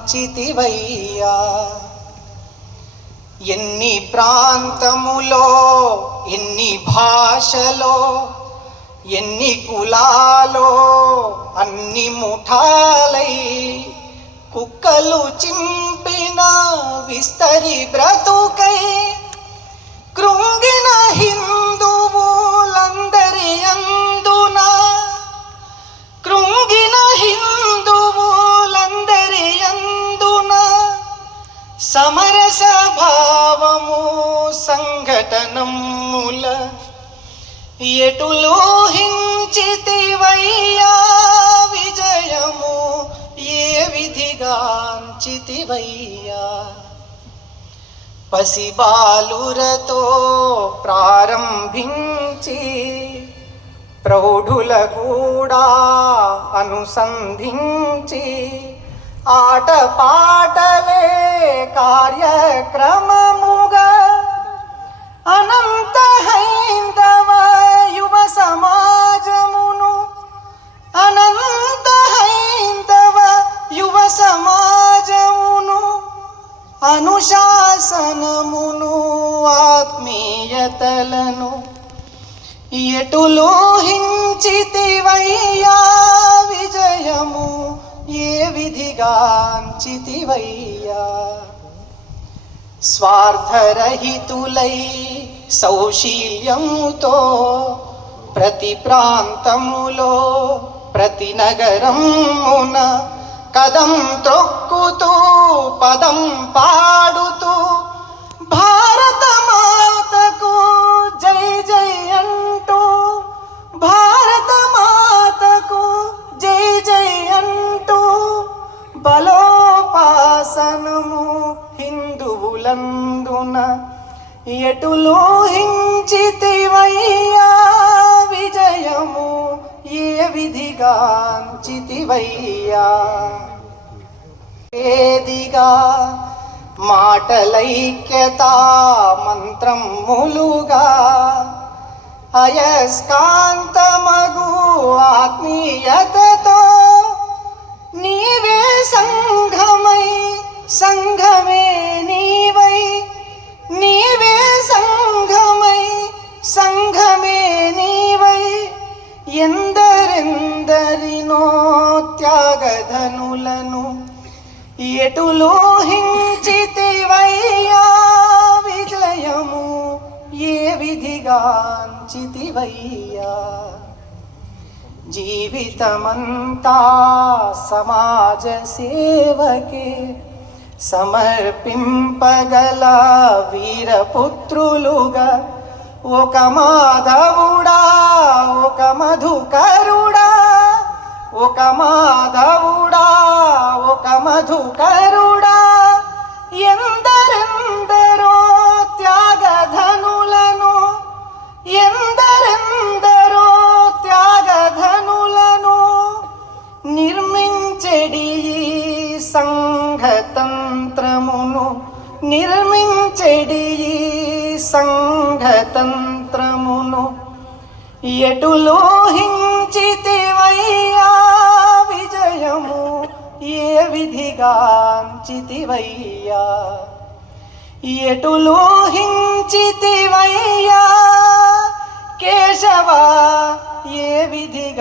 విధిగాంచితివయ్యా. ఎన్ని ప్రాంతములో, ఎన్ని భాషలో, ఎన్ని కులాలో, అన్ని ముఠాలై కుక్కలు చింపిన విస్తరి బ్రతుకై కృంగిన హిందువులందరి అందున, కృంగిన హిందువులందరి అందున సమరస భావము సంఘటనముల ఎటులూహించితివయ్యా విజయము ఏ విధిగాంచితివయ్యా. పసిబాలురతో ప్రారంభించి ప్రౌఢుల కూడా అనుసంధించి ఆటపాటలే కార్యక్రమముగా అనంత హైందవ యువ సమాజమును, అనంత హైందవ యువ సమాజమును అనుశాసనమును ఆత్మీయతలను ఎటులూహించితివయ్యా విజయము ఏ విధిగాంచితివయ్యా. స్వార్థరహితులై సౌశీల్యముతో ప్రతి ప్రాంతములో ప్రతి నగరమున కదం త్రొక్కుతూ పదం పాడుతూ భారత మాతకు జై జై అంటూ, భారత మాతకు జై జై అంటూ బలోపాసనము హిందువులందున ఎటులూహించితివయ్యా విజయము ఏ విధిగాంచితివయ్యా. వేదిగా మాటలైక్యతా మంత్రములుగా అయస్కాంతమగు ఆత్మీయతతో నీవే సంఘమై సంఘమే నీవై, నీవే సంఘమై సంఘమే నీవై ఎందరెందరినో త్యాగధనులను ఎటులూహించితివయ్యా విజయము ఏ విధిగాంచితివయ్యా. జీవితమంతా సమాజ సేవకే సమర్పింపగల వీరపుత్రులుగా ఒక మాధవుడా, ఒక మధుకరుడా, ఒక మాధవుడా, ఒక మధుకరుడా ఎందరెందరో త్యాగధనులను, ఎందరెందరో త్యాగధనులను నిర్మించెడి సంఘతంత్రమును, నిర్మించెడి సంఘతంత్రమును ఎటులూహించితివయ్యా విజయము ఏ విధిగాంచితివయ్యా. ఎటులూహించితివయ్యా కేశవ ఏ విధిగాంచితివయ్యా.